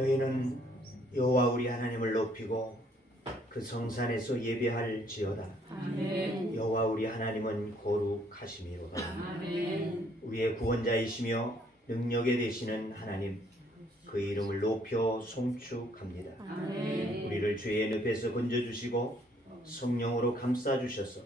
너희는 여호와 우리 하나님을 높이고 그 성산에서 예배할지어다. 아멘. 여호와 우리 하나님은 거룩하심이로다. 아멘. 우리의 구원자이시며 능력에 되시는 하나님, 그 이름을 높여 송축합니다. 아멘. 우리를 죄의 늪에서 건져주시고 성령으로 감싸주셔서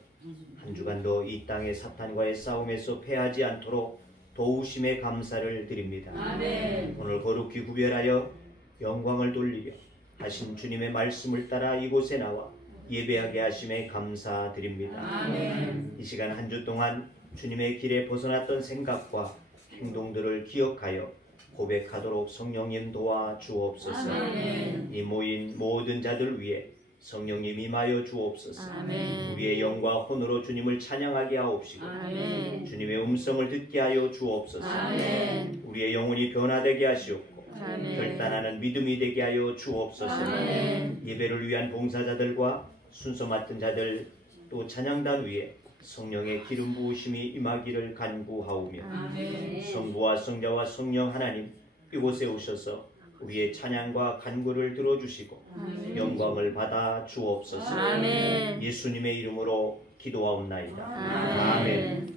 한 주간도 이 땅의 사탄과의 싸움에서 패하지 않도록 도우심에 감사를 드립니다. 아멘. 오늘 거룩히 구별하여 영광을 돌리려 하신 주님의 말씀을 따라 이곳에 나와 예배하게 하심에 감사드립니다. 아멘. 이 시간 한 주 동안 주님의 길에 벗어났던 생각과 행동들을 기억하여 고백하도록 성령님 도와 주옵소서. 아멘. 이 모인 모든 자들 위해 성령님 임하여 주옵소서. 아멘. 우리의 영과 혼으로 주님을 찬양하게 하옵시고 아멘. 주님의 음성을 듣게 하여 주옵소서. 아멘. 우리의 영혼이 변화되게 하시옵고 아멘. 결단하는 믿음이 되게 하여 주옵소서. 아멘. 예배를 위한 봉사자들과 순서 맡은 자들 또 찬양단 위에 성령의 기름 부으심이 임하기를 간구하오며 아멘. 성부와 성자와 성령 하나님 이곳에 오셔서 우리의 찬양과 간구를 들어주시고 아멘. 영광을 받아 주옵소서. 아멘. 예수님의 이름으로 기도하옵나이다. 아멘.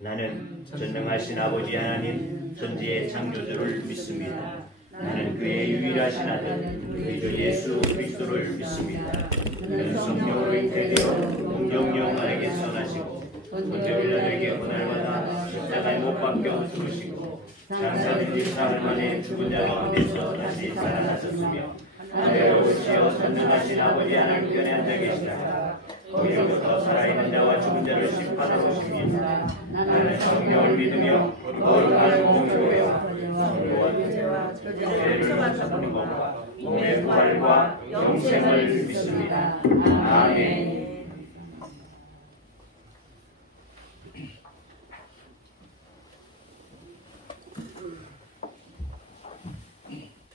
나는 전능하신 아버지 하나님 전지의 창조주를 믿습니다. 나는 그의 유일하신 아들 우리 주 예수 그리스도를 믿습니다. 그는 성령으로 잉태되어 동정령 안에게 선하시고 본토빌라에게 고난받아 십자가에 못 박혀 죽으시고 장사된 지 사흘 만에 죽은 자 가운데서 다시 살아나셨으며 하늘로 오시어 전능하신 아버지 하나님 편에 앉아 계시다가 거기로부터 살아있는 자와 죽은 자를 심판하러 오십니다. 나는 성령을 믿으며 거룩한 공교회와 성도와 죄를 사하는 것과 몸의 부활과 영생을 믿습니다. 아멘.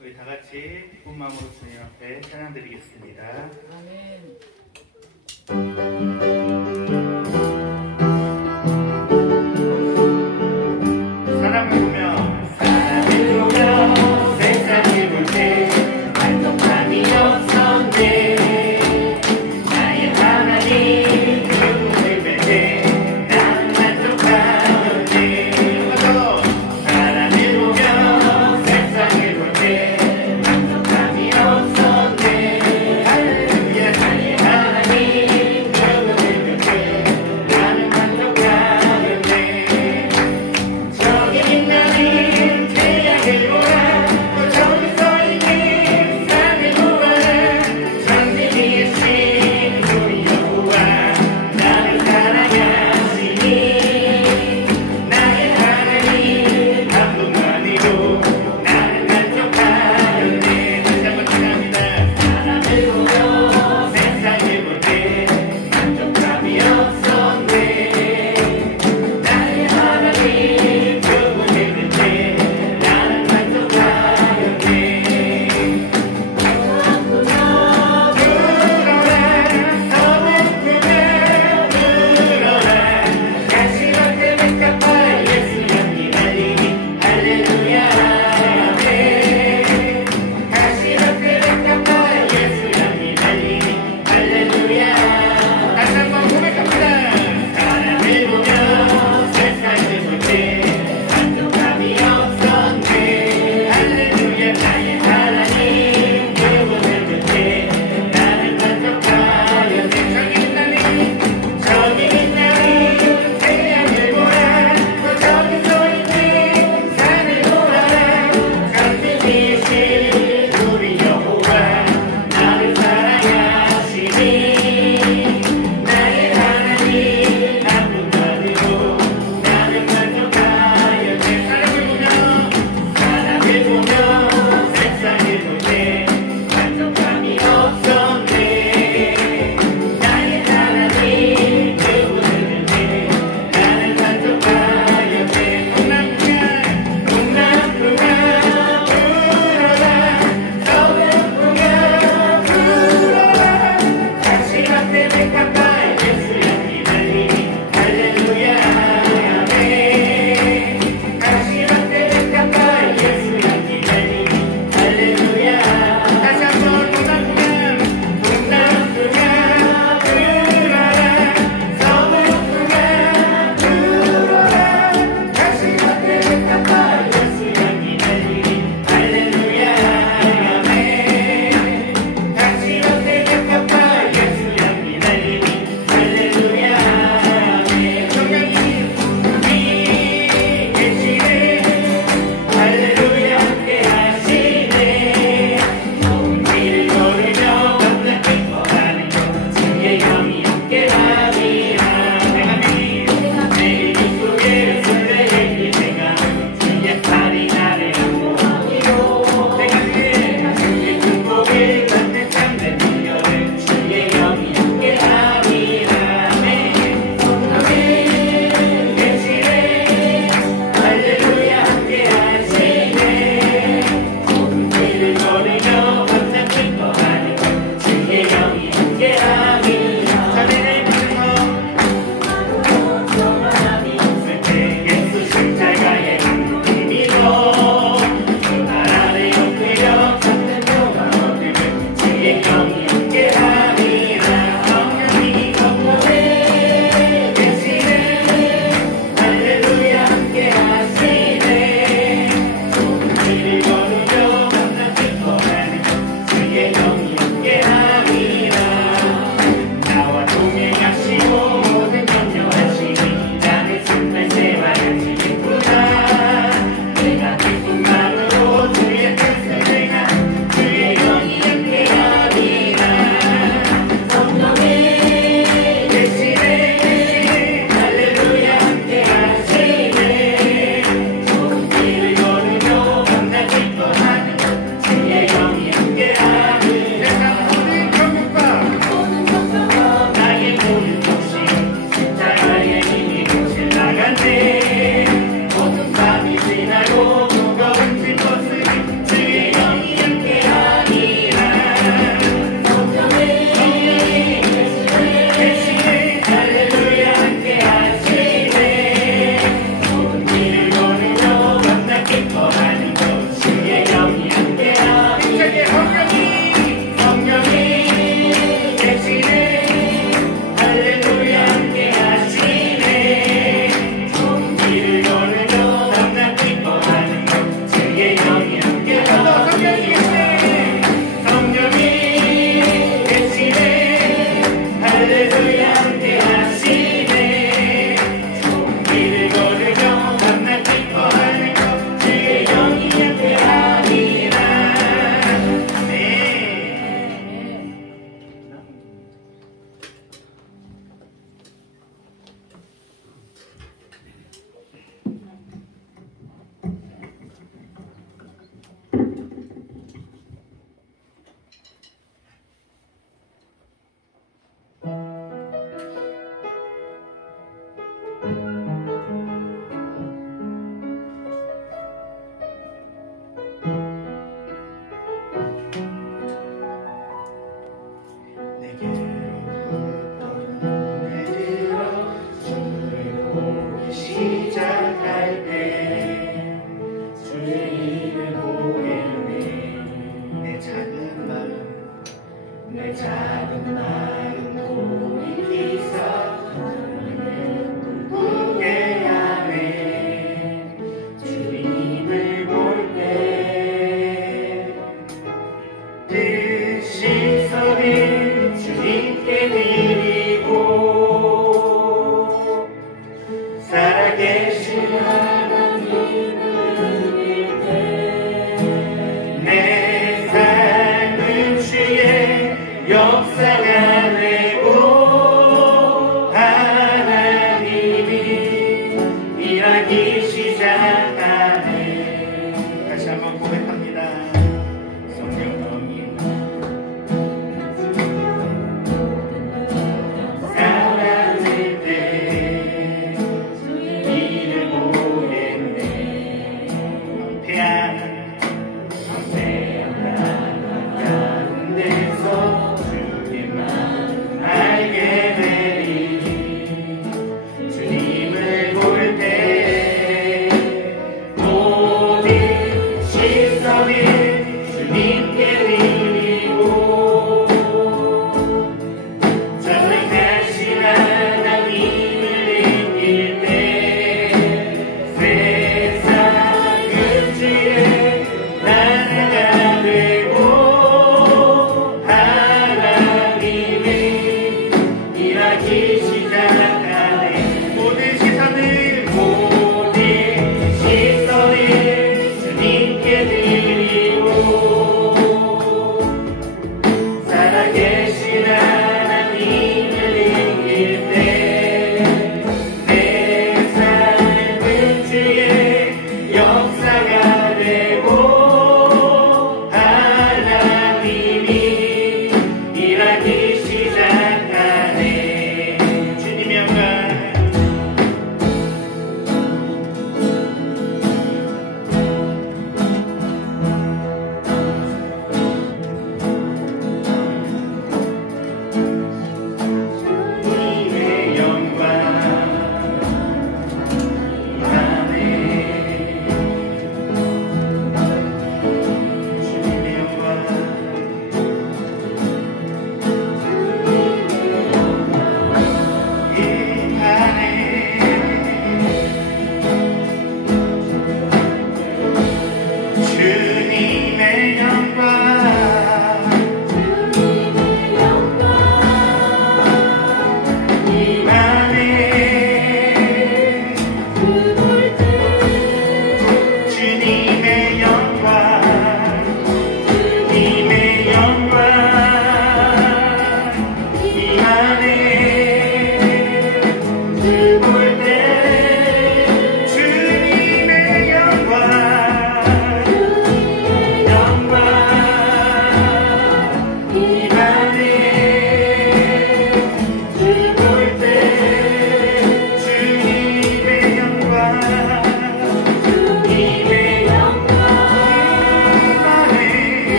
우리 다 같이 기쁜 마음으로 주님 앞에 찬양드리겠습니다. 아멘. 사랑을 보며 사랑을 보며 세상을 볼 때 만족함이 없었네. 나의 하나님 그분을 뵐 때 난 만족하였네. 사랑을 보며 세상을 볼 때 만족함이 없었네. 할렐루야. 나의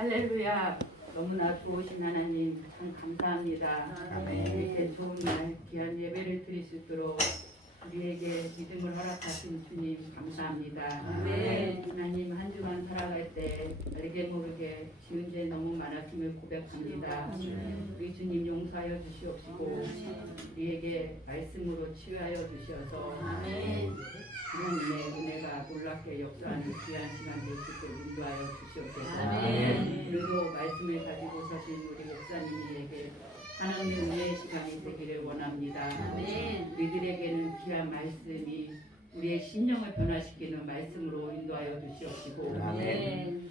할렐루야. 너무나 좋으신 하나님 참 감사합니다. 아멘. 이렇게 좋은 날 귀한 예배를 드릴 수 있도록 우리에게 믿음을 허락하신 주님 감사합니다. 아멘. 하나님 한 주간 살아갈 때 알게 모르게 지은 죄 너무 많았음을 고백합니다. 우리 주님 용서하여 주시옵시고 우리에게 말씀으로 치유하여 주셔서 하나님의 은혜가 놀랍게 역사하는 귀한 시간 될 수 있도록 인도하여 주시옵소서. 오늘도 말씀을 가지고 서신 우리 목사님에게 하나님의 은혜의 시간이 되기를 원합니다. 우리들에게는 귀한 말씀이 우리의 심령을 변화시키는 말씀으로 인도하여 주시옵시고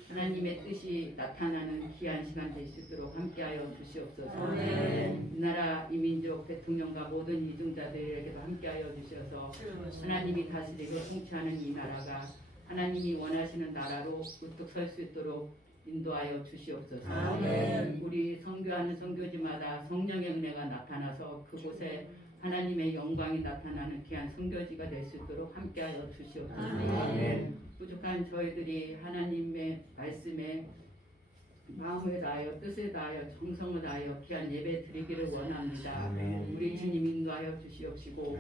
하나님의 뜻이 나타나는 귀한 시간 될 수 있도록 함께하여 주시옵소서. 이 나라 이민족 대통령과 모든 이중자들에게도 함께하여 주셔서 하나님이 다스리고 통치하는 이 나라가 하나님이 원하시는 나라로 우뚝 설 수 있도록 인도하여 주시옵소서. 우리 선교하는 선교지마다 성령의 은혜가 나타나서 그곳에 하나님의 영광이 나타나는 귀한 선교지가 될 수 있도록 함께하여 주시옵소서. 부족한 저희들이 하나님의 말씀에 마음을 다하여 뜻을 다하여 정성을 다하여 귀한 예배 드리기를 원합니다. 우리 주님 인도하여 주시옵시고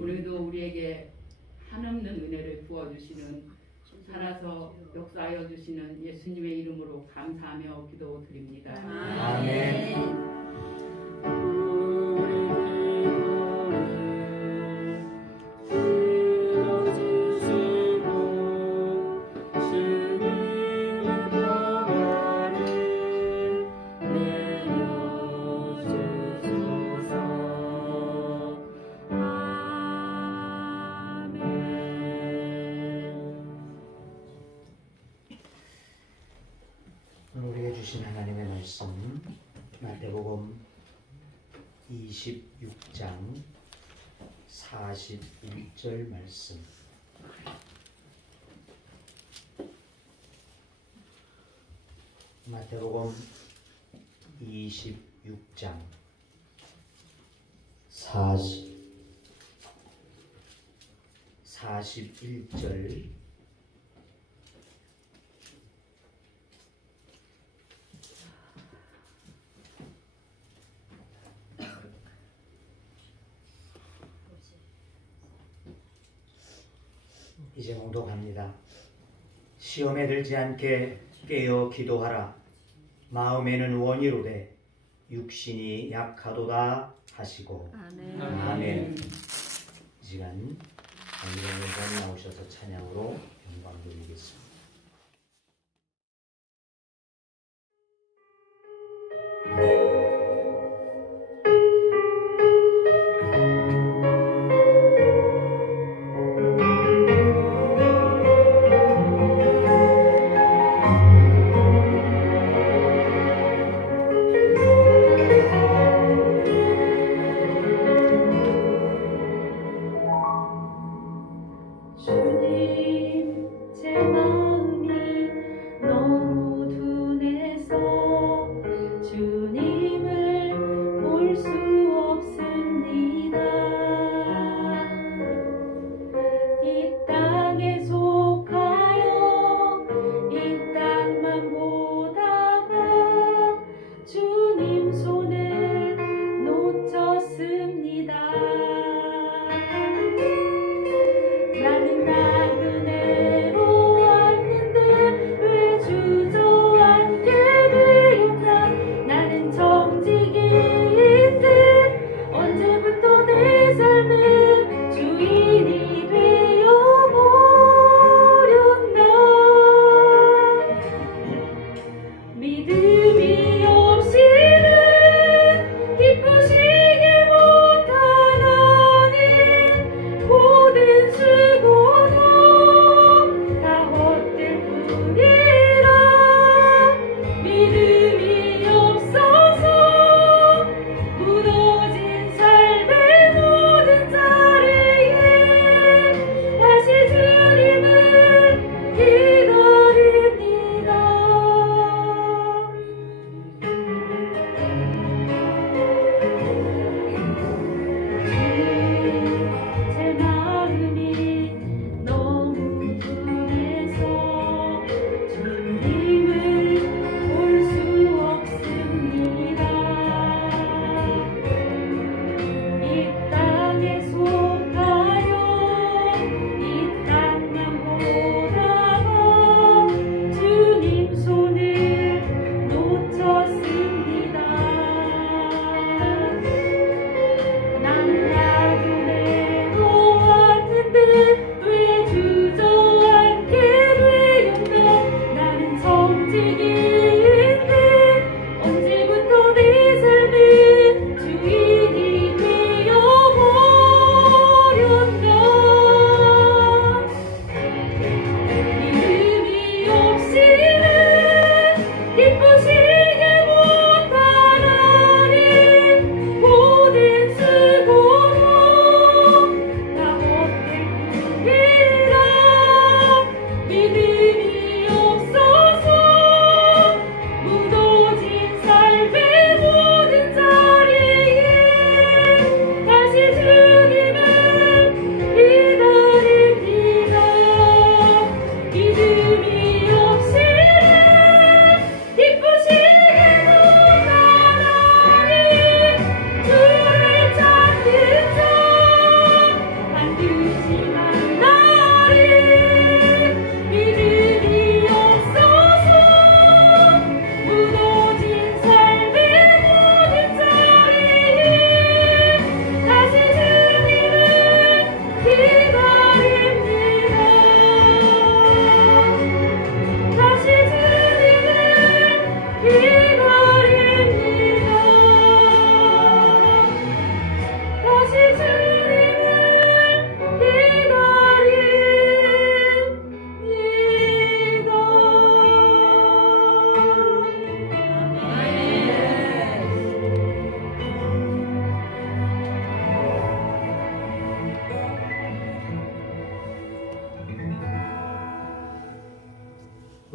오늘도 우리에게 한없는 은혜를 부어주시는 살아서 역사하여 주시는 예수님의 이름으로 감사하며 기도드립니다. 아멘. 우리에게 주신 하나님의 말씀 마태복음 26장 41절 말씀. 마태복음 26장 41절 이제 공독합니다. 시험에 들지 않게 깨어 기도하라. 마음에는 원이로되 육신이 약하도다 하시고. 아멘. 아멘. 이 시간 이런 나오셔서 찬양으로 영광 드리겠습니다.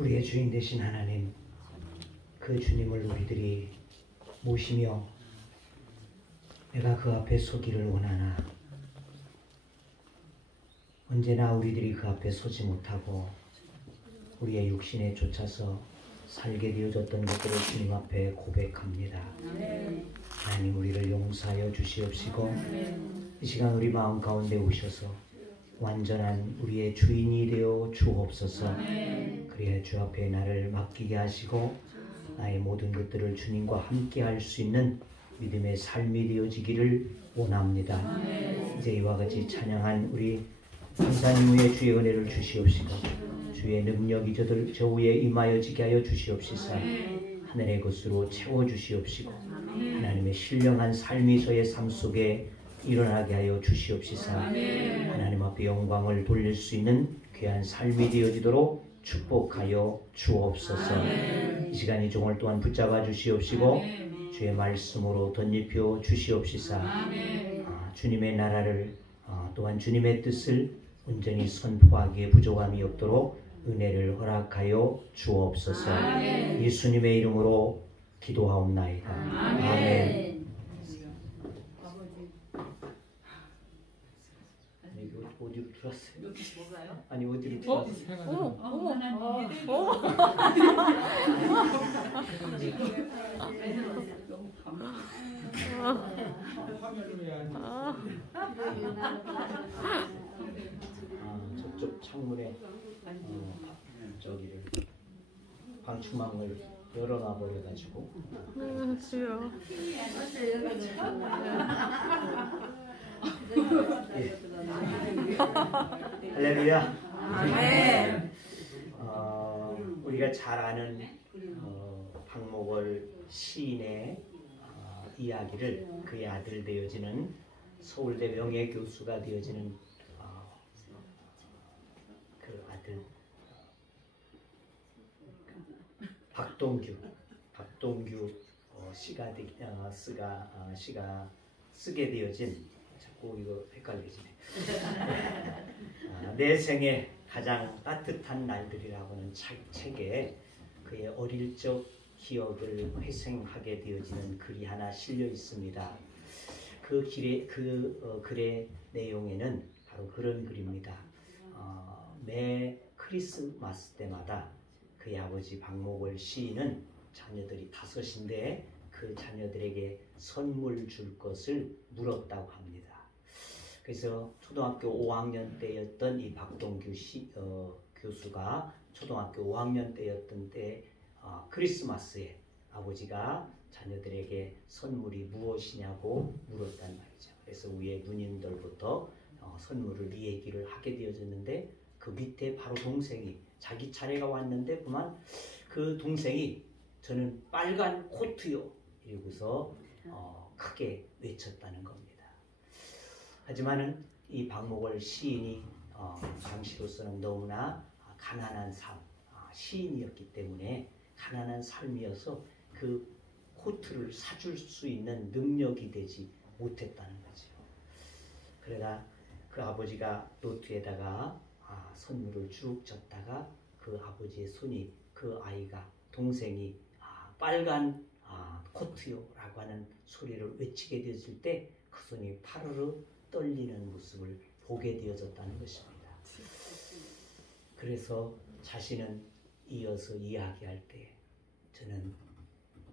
우리의 주인 되신 하나님, 그 주님을 우리들이 모시며 내가 그 앞에 서기를 원하나 언제나 우리들이 그 앞에 서지 못하고 우리의 육신에 쫓아서 살게 되어졌던 것들을 주님 앞에 고백합니다. 하나님, 우리를 용서하여 주시옵시고 이 시간 우리 마음 가운데 오셔서 완전한 우리의 주인이 되어 주옵소서. 그래야 주 앞에 나를 맡기게 하시고 나의 모든 것들을 주님과 함께 할 수 있는 믿음의 삶이 되어지기를 원합니다. 이제 이와 같이 찬양한 우리 감사님 위에 주의 은혜를 주시옵시고 주의 능력이 저 위에 임하여지게 하여 주시옵시사 하늘의 것으로 채워주시옵시고 하나님의 신령한 삶이 저의 삶 속에 일어나게 하여 주시옵시사 하나님 앞에 영광을 돌릴 수 있는 귀한 삶이 되어지도록 축복하여 주옵소서. 이 시간 이 종을 또한 붙잡아 주시옵시고 주의 말씀으로 덧입혀 주시옵시사 주님의 나라를 또한 주님의 뜻을 온전히 선포하기에 부족함이 없도록 은혜를 허락하여 주옵소서. 예수님의 이름으로 기도하옵나이다. 아멘. 어디로 들었어요? 뭐가요? 아니 어디로 들었어요? 너무 저쪽 창문에 저기를 방충망을 열어놔 버려가지고 주여. 할렐루야. 아멘. 우리가 잘 아는 박목월 시인의 이야기를 그의 아들 되어지는 서울대 명예교수가 되어지는 그 아들 박동규 씨가 쓰게 되어진 자꾸 이거 헷갈리지네. 내 생에 가장 따뜻한 날들이라고는 글에 그의 어릴 적 기억을 회생하게 되어지는 글이 하나 실려 있습니다. 그 글의 내용에는 바로 그런 글입니다. 매 크리스마스 때마다 그의 아버지 박목월 시인은 자녀들이 5인데 그 자녀들에게 선물 줄 것을 물었다고 합니다. 그래서 초등학교 5학년 때였던 이 박동규 교수가 초등학교 5학년 때였던 때 크리스마스에 아버지가 자녀들에게 선물이 무엇이냐고 물었단 말이죠. 그래서 위에 누님들부터 선물을 얘기를 하게 되어졌는데 그 밑에 바로 동생이 자기 차례가 왔는데 그만 그 동생이 저는 빨간 코트요 이러고서 크게 외쳤다는 겁니다. 하지만은 이 박목월 시인이 당시로서는 너무나 가난한 삶, 시인이었기 때문에 가난한 삶이어서 그 코트를 사줄 수 있는 능력이 되지 못했다는 거죠. 그러다 그 아버지가 노트에다가 선물을 쭉 줬다가 그 아버지의 손이 그 아이가 동생이 빨간 코트요 라고 하는 소리를 외치게 되었을 때 그 손이 파르르 떨리는 모습을 보게 되어졌다는 것입니다. 그래서 자신은 이어서 이야기할 때 저는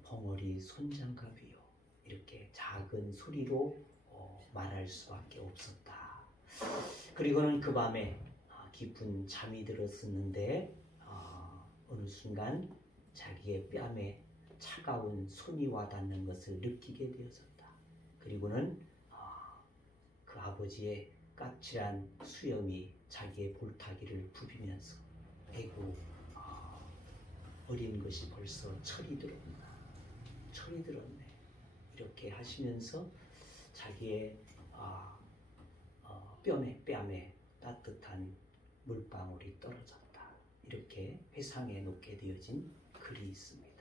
벙어리 손장갑이요 이렇게 작은 소리로 말할 수밖에 없었다. 그리고는 그 밤에 깊은 잠이 들었었는데 어느 순간 자기의 뺨에 차가운 손이 와닿는 것을 느끼게 되어졌다. 그리고는 그 아버지의 까칠한 수염이 자기의 볼타기를 부비면서 아이고 어린 것이 벌써 철이 들었네 이렇게 하시면서 자기의 뺨에 따뜻한 물방울이 떨어졌다 이렇게 회상해 놓게 되어진 글이 있습니다.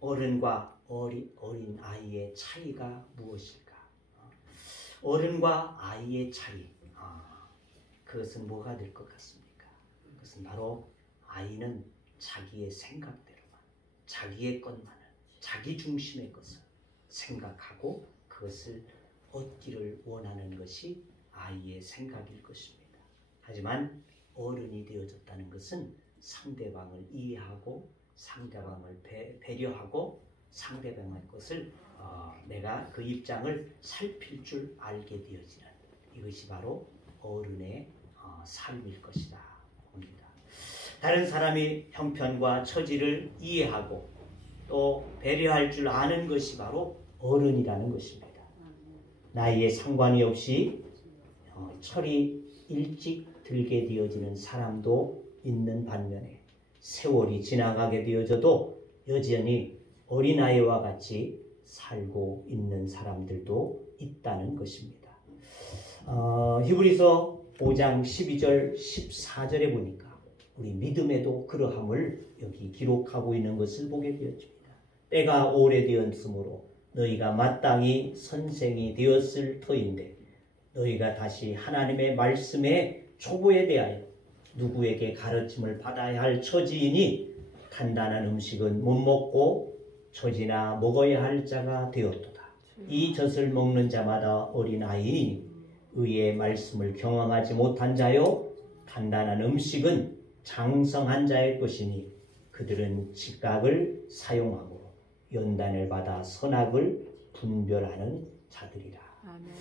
어른과 어린 아이의 차이가 무엇일까? 어른과 아이의 차이 그것은 뭐가 될 것 같습니까? 그것은 바로 아이는 자기의 생각대로만 자기의 것만을 자기 중심의 것을 생각하고 그것을 얻기를 원하는 것이 아이의 생각일 것입니다. 하지만 어른이 되어졌다는 것은 상대방을 이해하고 상대방을 배려하고 상대방의 것을 내가 그 입장을 살필 줄 알게 되어지는 이것이 바로 어른의 삶일 것이다 봅니다. 다른 사람의 형편과 처지를 이해하고 또 배려할 줄 아는 것이 바로 어른이라는 것입니다. 나이에 상관이 없이 철이 일찍 들게 되어지는 사람도 있는 반면에 세월이 지나가게 되어져도 여전히 어린아이와 같이 살고 있는 사람들도 있다는 것입니다. 히브리서 5장 12절 14절에 보니까 우리 믿음에도 그러함을 여기 기록하고 있는 것을 보게 되었습니다. 때가 오래되었으므로 너희가 마땅히 선생이 되었을 터인데 너희가 다시 하나님의 말씀의 초보에 대하여 누구에게 가르침을 받아야 할 처지이니 단단한 음식은 못 먹고 젖이나 먹어야 할 자가 되었도다. 이 젖을 먹는 자마다 어린아이니 의의 말씀을 경험하지 못한 자요 단단한 음식은 장성한 자의 것이니 그들은 직각을 사용하고 연단을 받아 선악을 분별하는 자들이라. 아멘.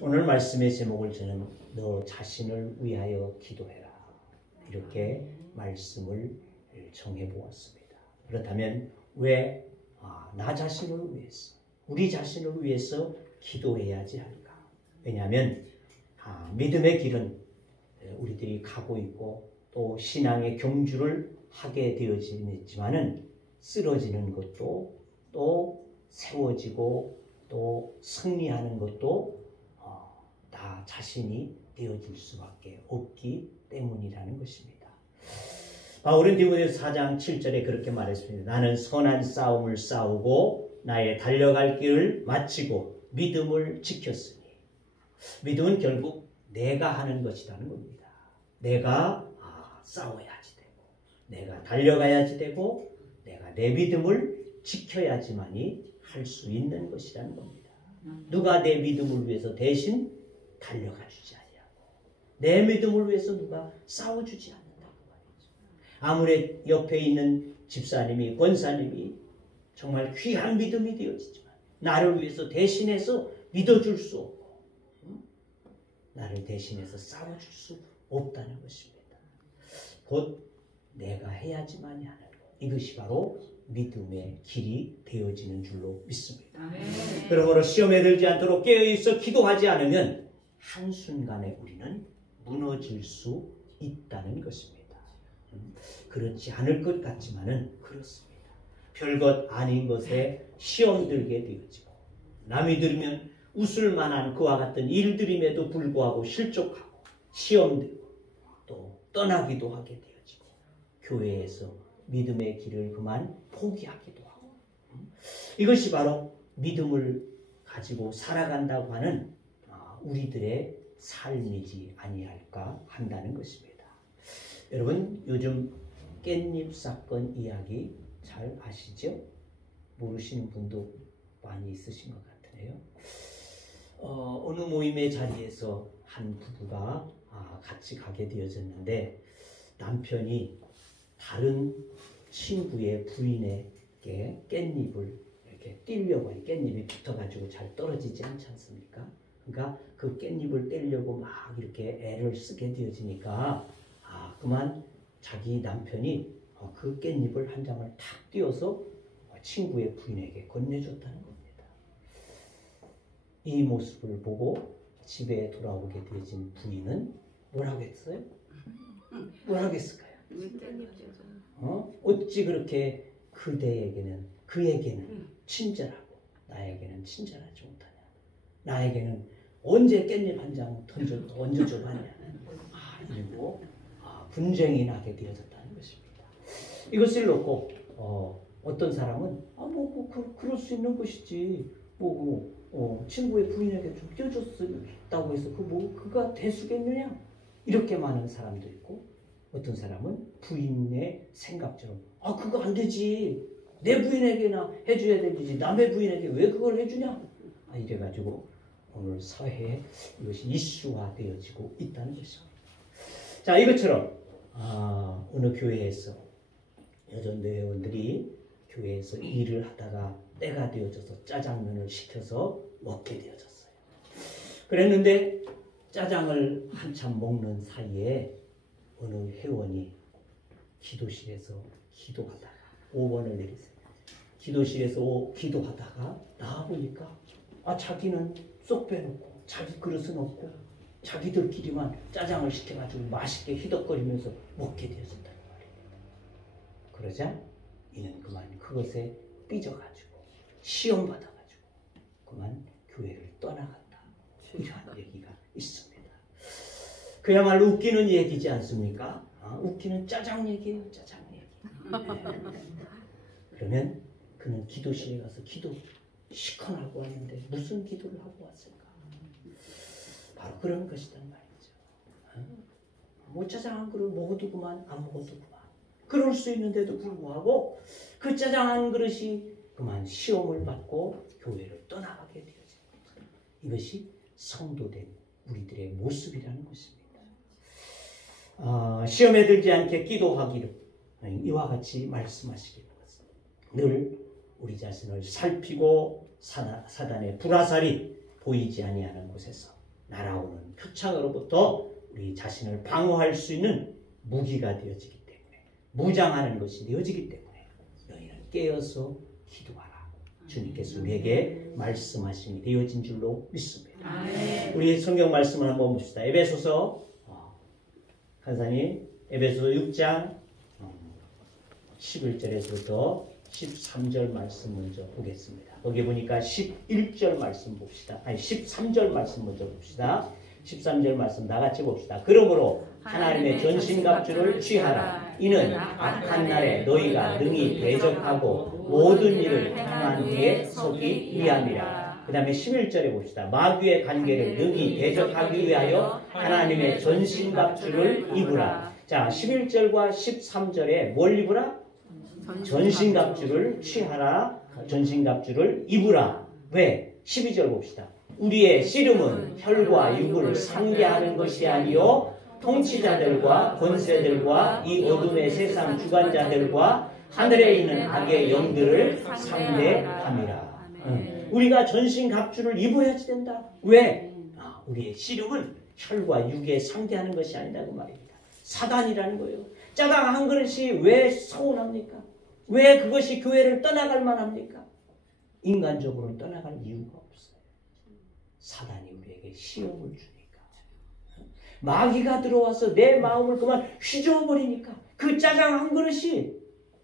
오늘 말씀의 제목을 저는 너 자신을 위하여 기도해라 이렇게 말씀을 정해보았습니다. 그렇다면 왜 나 자신을 위해서 우리 자신을 위해서 기도해야지 할까? 왜냐하면 믿음의 길은 우리들이 가고 있고 또 신앙의 경주를 하게 되어지지만은 쓰러지는 것도 또 세워지고 또 승리하는 것도 나 자신이 되어질 수밖에 없기 때문이라는 것입니다. 바울은 디모데후서 4장 7절에 그렇게 말했습니다. 나는 선한 싸움을 싸우고 나의 달려갈 길을 마치고 믿음을 지켰으니 믿음은 결국 내가 하는 것이라는 겁니다. 내가 싸워야지 되고 내가 달려가야지 되고 내가 내 믿음을 지켜야지만이 할 수 있는 것이라는 겁니다. 누가 내 믿음을 위해서 대신 달려가 주지 아니하고 내 믿음을 위해서 누가 싸워주지 않는다고 말이죠. 아무리 옆에 있는 집사님이 권사님이 정말 귀한 믿음이 되어지지만 나를 위해서 대신해서 믿어줄 수 없고 나를 대신해서 싸워줄 수 없다는 것입니다. 곧 내가 해야지만이 하는 것. 이것이 바로 믿음의 길이 되어지는 줄로 믿습니다. 아멘. 그러므로 시험에 들지 않도록 깨어있어 기도하지 않으면 한순간에 우리는 무너질 수 있다는 것입니다. 그렇지 않을 것 같지만은 그렇습니다. 별것 아닌 것에 시험 들게 되어지고 남이 들으면 웃을 만한 그와 같은 일들임에도 불구하고 실족하고 시험되고 또 떠나기도 하게 되어지고 교회에서 믿음의 길을 그만 포기하기도 하고 이것이 바로 믿음을 가지고 살아간다고 하는 우리들의 삶이지 아니할까 한다는 것입니다. 여러분 요즘 깻잎 사건 이야기 잘 아시죠? 모르시는 분도 많이 있으신 것 같으네요. 어느 모임의 자리에서 한 부부가 같이 가게 되어졌는데 남편이 다른 친구의 부인에게 깻잎을 이렇게 띄려고 해요. 깻잎이 붙어가지고 잘 떨어지지 않지 않습니까? 그러니까 그 깻잎을 떼려고 막 이렇게 애를 쓰게 되어지니까 그만 자기 남편이 그 깻잎을 한 장을 탁 띄어서 친구의 부인에게 건네줬다는 겁니다. 이 모습을 보고 집에 돌아오게 되어진 부인은 뭐라고 했어요? 뭐라고 했을까요? 어찌 그렇게 그에게는 친절하고 나에게는 친절하지 못하냐. 나에게는 언제 깻잎 한 장 얹어줘봤냐. 이러고 분쟁이 나게 되어졌다는 것입니다. 이것을 놓고 어떤 사람은 그럴 수 있는 것이지 친구의 부인에게 좀 껴줬다고 해서 그가 대수겠느냐 이렇게 말하는 사람도 있고 어떤 사람은 부인의 생각처럼 그거 안 되지 내 부인에게나 해줘야 되지 남의 부인에게 왜 그걸 해주냐 이래가지고 오늘 사회에 이것이 이슈화 되어지고 있다는 것입니다. 자 이것처럼 어느 교회에서 여전대 회원들이 교회에서 일을 하다가 때가 되어져서 짜장면을 시켜서 먹게 되어졌어요. 그랬는데 짜장을 한참 먹는 사이에 어느 회원이 기도실에서 기도하다가 5번을 내리세요. 기도실에서 기도하다가 나와보니까 자기는 쏙 빼놓고 자기 그릇은 없고 자기들끼리만 짜장을 시켜가지고 맛있게 희덕거리면서 먹게 되었단 말입니다. 그러자 이는 그만 그것에 삐져가지고 시험받아가지고 그만 교회를 떠나간다. 이러한 얘기가 있습니다. 그야말로 웃기는 얘기지 않습니까? 웃기는 짜장 얘기예요. 짜장 얘기. 그러면 그는 기도실에 가서 기도 시커하고 왔는데 무슨 기도를 하고 왔을까? 바로 그런 것이란 말이죠. 뭐 짜장 한 그릇 먹어두고만 안 먹어두고만 그럴 수 있는데도 불구하고 그 짜장 한 그릇이 그만 시험을 받고 교회를 떠나가게 되어진 거죠. 이것이 성도된 우리들의 모습이라는 것입니다. 시험에 들지 않게 기도하기를 이와 같이 말씀하시기를 늘 우리 자신을 살피고 사단의 불화살이 보이지 아니하는 곳에서 날아오는 표창으로부터 우리 자신을 방어할 수 있는 무기가 되어지기 때문에 무장하는 것이 되어지기 때문에 너희는 깨어서 기도하라. 주님께서 우리에게 말씀하심이 되어진 줄로 믿습니다. 우리 성경 말씀을 한번 봅시다. 에베소서 간사님 에베소 6장 11절에서부터 13절 말씀 먼저 보겠습니다. 거기 보니까 11절 말씀 봅시다. 13절 말씀 먼저 봅시다. 13절 말씀 나같이 봅시다. 그러므로 하나님의 전신갑주를 취하라. 이는 악한 날에 너희가 능히 대적하고 모든 일을 행한 뒤에 서기 위함이라. 그 다음에 11절에 봅시다. 마귀의 관계를 능히 대적하기 위하여 하나님의 전신갑주를 입으라. 자, 11절과 13절에 뭘 입으라? 전신갑주를 취하라. 전신갑주를 입으라. 왜? 12절 봅시다. 우리의 씨름은 혈과 육을 상대하는 것이 아니요 통치자들과 권세들과 이 어둠의 세상 주관자들과 하늘에 있는 악의 영들을 상대함이라. 우리가 전신갑주를 입어야지 된다. 왜? 우리의 씨름은 혈과 육에 상대하는 것이 아니다 그 말입니다. 사단이라는 거예요. 짜장 한 그릇이 왜 서운합니까? 왜 그것이 교회를 떠나갈 만합니까? 인간적으로는 떠나갈 이유가 없어요. 사단이 우리에게 시험을 주니까. 마귀가 들어와서 내 마음을 그만 휘저어버리니까 그 짜장 한 그릇이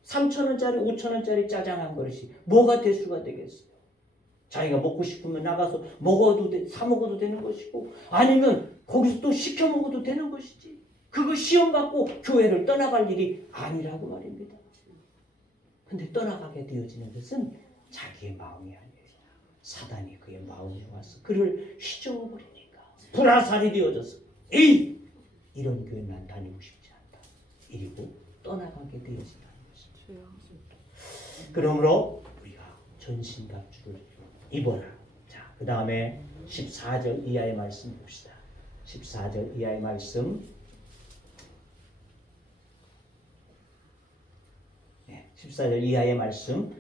3,000원짜리 5,000원짜리 짜장 한 그릇이 뭐가 대수가 되겠어요? 자기가 먹고 싶으면 나가서 사 먹어도 되는 것이고 아니면 거기서 또 시켜 먹어도 되는 것이지. 그거 시험 받고 교회를 떠나갈 일이 아니라고 말입니다. 근데 떠나가게 되어지는 것은 자기의 마음이 아니에요. 사단이 그의 마음에 와서 그를 휘저어버리니까 불화살이 되어져서 에이! 이런 교회 난 다니고 싶지 않다. 이리고 떠나가게 되어진다는 것입니다. 그러므로 우리가 전신갑주를 입어라. 자, 그 다음에 14절 이하의 말씀 봅시다. 14절 이하의 말씀 14절 이하의 말씀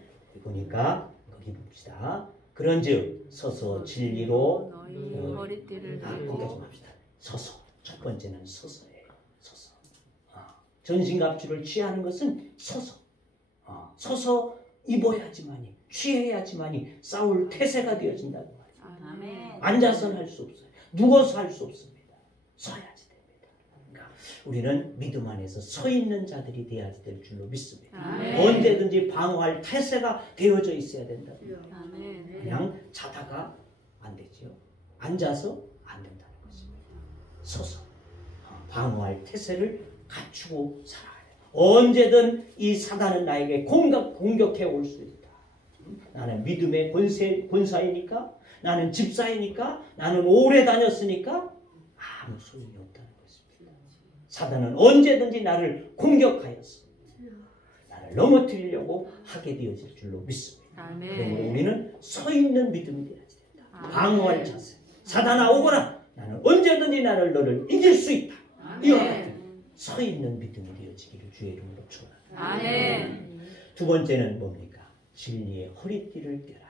보니까 거기 봅시다. 그런즉 서서 진리로 허리띠를 거기까지 합시다. 서서 첫 번째는 서서예요. 서서 전신갑주를 취하는 것은 서서 서서 입어야지만이 취해야지만이 싸울 태세가 되어진다는 말이에요. 앉아서는 할 수 없어요. 누워서 할 수 없습니다. 서야지 됩니다. 그러니까 우리는 믿음 안에서 서 있는 자들이 되어야지 될 줄로 믿습니다. 언제든지 방어할 태세가 되어져 있어야 된다는 거예요. 그냥 자다가 안 되죠. 앉아서 안 된다는 것입니다. 서서 방어할 태세를 갖추고 살아야 해요. 언제든 이 사단은 나에게 공격해 올 수 있다. 나는 믿음의 권사이니까, 나는 집사이니까, 나는 오래 다녔으니까 아무 소용이 없다는 것입니다. 사단은 언제든지 나를 공격하였어. 나를 넘어뜨리려고 하게 되어질 줄로 믿습니다. 그러므로 우리는 서 있는 믿음이 되어야지 된다. 방어할 자세. 사단아 오거라. 나는 언제든지 너를 이길 수 있다. 이와 같은 서 있는 믿음이 되어지기를 주의 이름으로 축원합니다. 두 번째는 뭡니까? 진리의 허리띠를 떼라.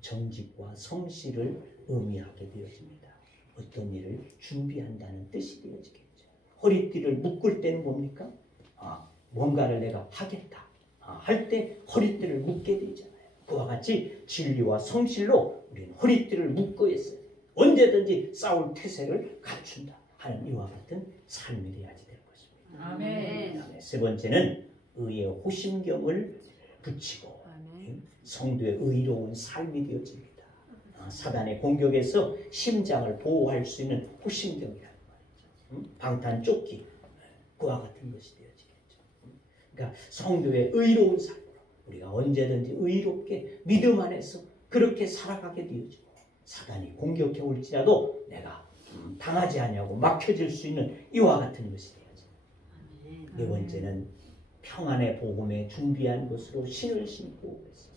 정직과 성실을 의미하게 되어집니다. 어떤 일을 준비한다는 뜻이 되어지겠죠. 허리띠를 묶을 때는 뭡니까? 뭔가를 내가 하겠다. 할 때 허리띠를 묶게 되잖아요. 그와 같이 진리와 성실로 우리는 허리띠를 묶어 있어요. 언제든지 싸울 태세를 갖춘다 하는 이와 같은 삶이 되어야지 될 것입니다. 아멘. 세 번째는 의의 호심경을 붙이고 성도의 의로운 삶이 되어집니다. 사단의 공격에서 심장을 보호할 수 있는 호심경이라는 말이죠. 방탄조끼 그와 같은 것이 되어지겠죠. 그러니까 성도의 의로운 삶으로 우리가 언제든지 의롭게 믿음 안에서 그렇게 살아가게 되어지고 사단이 공격해 올지라도 내가 당하지 않냐고 막혀질 수 있는 이와 같은 것이 되어집니다. 네 번째는 평안의 복음에 준비한 것으로 신을 신고 있습니다.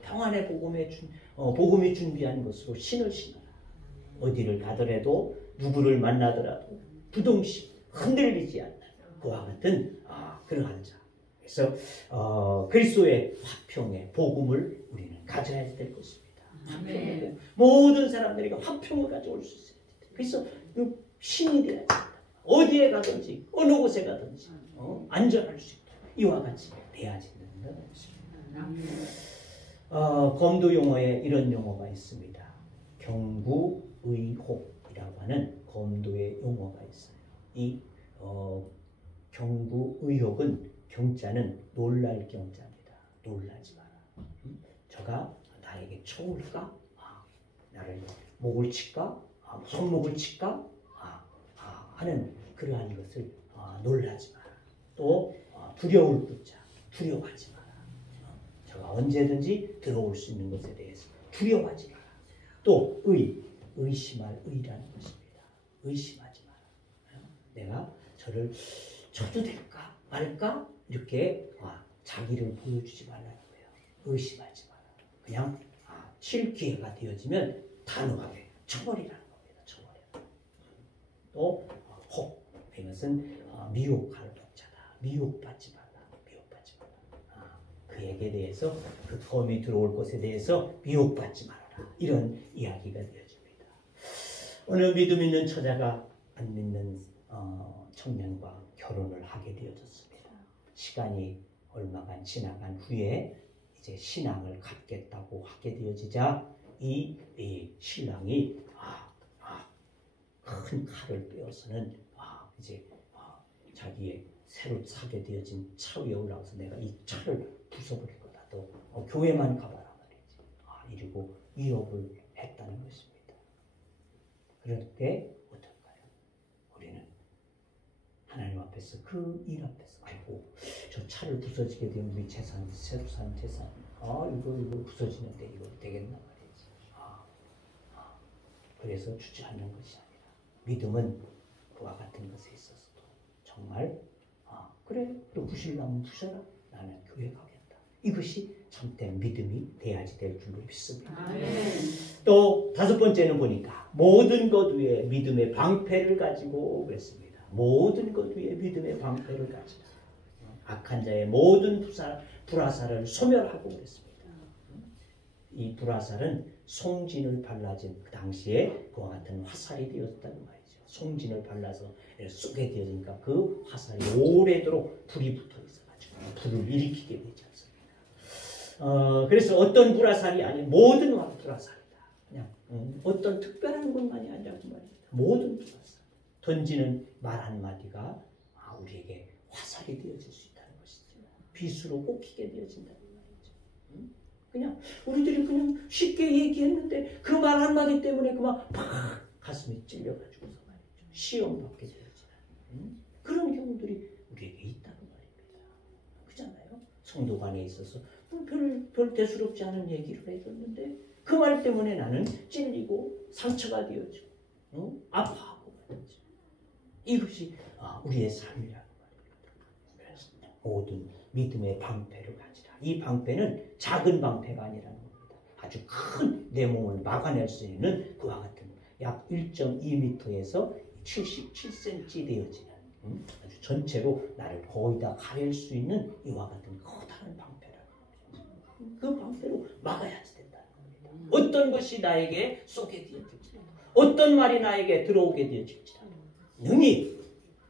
평안의 복음이 준비한 것으로 신을 신어라. 어디를 가더라도 누구를 만나더라도 부동시 흔들리지 않는 그와 같은 그러한 자. 그래서 그리스도의 화평의 복음을 우리는 가져야 될 것입니다. 화평의 모든 사람들에게 화평을 가져올 수 있어야 됩니다. 그래서 그 신이 되어야 됩니다. 어디에 가든지 어느 곳에 가든지 안전할 수 있다. 이와 같이 돼야지 된다는 것입니다. 검도 용어에 이런 용어가 있습니다. 경구의혹이라고 하는 검도의 용어가 있어요. 이 경구의혹은 경자는 놀랄 경자입니다. 놀라지 마라. 저가 나에게 총을까? 나를 목을 칠까? 손목을 칠까? 하는 그러한 것을 놀라지 마라. 또 두려울 뿐자 두려워하지 마라. 저가 언제든지 들어올 수 있는 것에 대해서 두려워하지 마라. 또 의심할 의라는 것입니다. 의심하지 마라. 내가 저를 쳐도 될까 말까 이렇게 자기를 보여주지 말라는 거예요. 의심하지 마라. 그냥 칠 기회가 되어지면 단호하게 쳐버리라는 겁니다. 쳐버려. 또 혹 이것은 미혹할 자다. 미혹받지 말라. 미혹받지 말라. 그에게 대해서 그 검이 들어올 것에 대해서 미혹받지 말아라. 이런 이야기가 되어집니다. 어느 믿음 있는 처자가 안 믿는 청년과 결혼을 하게 되어졌습니다. 시간이 얼마간 지나간 후에 이제 신앙을 갖겠다고 하게 되어지자 이 신랑이 큰 칼을 빼어서는 이제 자기의 새로 사게 되어진 차 위에 올라가서 내가 이 차를 부숴버릴 거다. 또 교회만 가봐라 말이지. 이러고 위협을 했다는 것입니다. 그럴 때 어떨까요? 우리는 하나님 앞에서 그 일 앞에서 아이고 저 차를 부서지게 되면 우리 재산 새로 산 재산 이거 부서지는데 이거 되겠나 말이지. 그래서 주저하는 것이 아니라 믿음은 그와 같은 것에 있어서도 정말 그래 또 부실라면 부셔라. 나는 교회 가겠다. 이것이 참된 믿음이 돼야지 될 줄로 믿습니다. 또 다섯 번째는 보니까 모든 것 위에 믿음의 방패를 가지고 그랬습니다. 모든 것 위에 믿음의 방패를 가지라. 악한 자의 모든 불화살을 소멸하고 그랬습니다. 이 불화살은 송진을 발라진 그 당시에 그와 같은 화살이 되었다는 말이죠. 송진을 발라서 쏘게 되어지니까 그 화살이 오래도록 불이 붙어 있어가지고 불을 일으키게 되지 않습니다. 그래서 어떤 불화살이 아닌 모든 불화살이다. 그냥 어떤 특별한 것만이 아니라고 말입니다. 모든 불화살. 던지는 말 한마디가 우리에게 화살이 되어질 수 있다는 것이죠. 비수로 꽂히게 되어진다는 말이죠. 그냥 우리들이 그냥 쉽게 얘기했는데 그 말 한마디 때문에 그만 팍 가슴이 찔려가지고서 말이죠. 시험 받게 되어지는 그런 경우들이 우리에게 있다는 말입니다. 그렇잖아요. 성도 간에 있어서 별 대수롭지 않은 얘기를 해줬는데 그 말 때문에 나는 찔리고 상처가 되어지고 아파하고 말이죠. 이것이 우리의 삶이라는 말입니다. 그래서 모든 믿음의 방패를 가지라. 이 방패는 작은 방패가 아니라는 겁니다. 아주 큰 내 몸을 막아낼 수 있는 그와 같은 약 1.2m에서 77cm 되어지는 아주 전체로 나를 거의 다 가릴 수 있는 이와 같은 커다란 방패라는 그 방패로 막아야지 된다는 겁니다. 어떤 것이 나에게 쏘게 되어질지라도, 어떤 말이 나에게 들어오게 되어질지라도 능히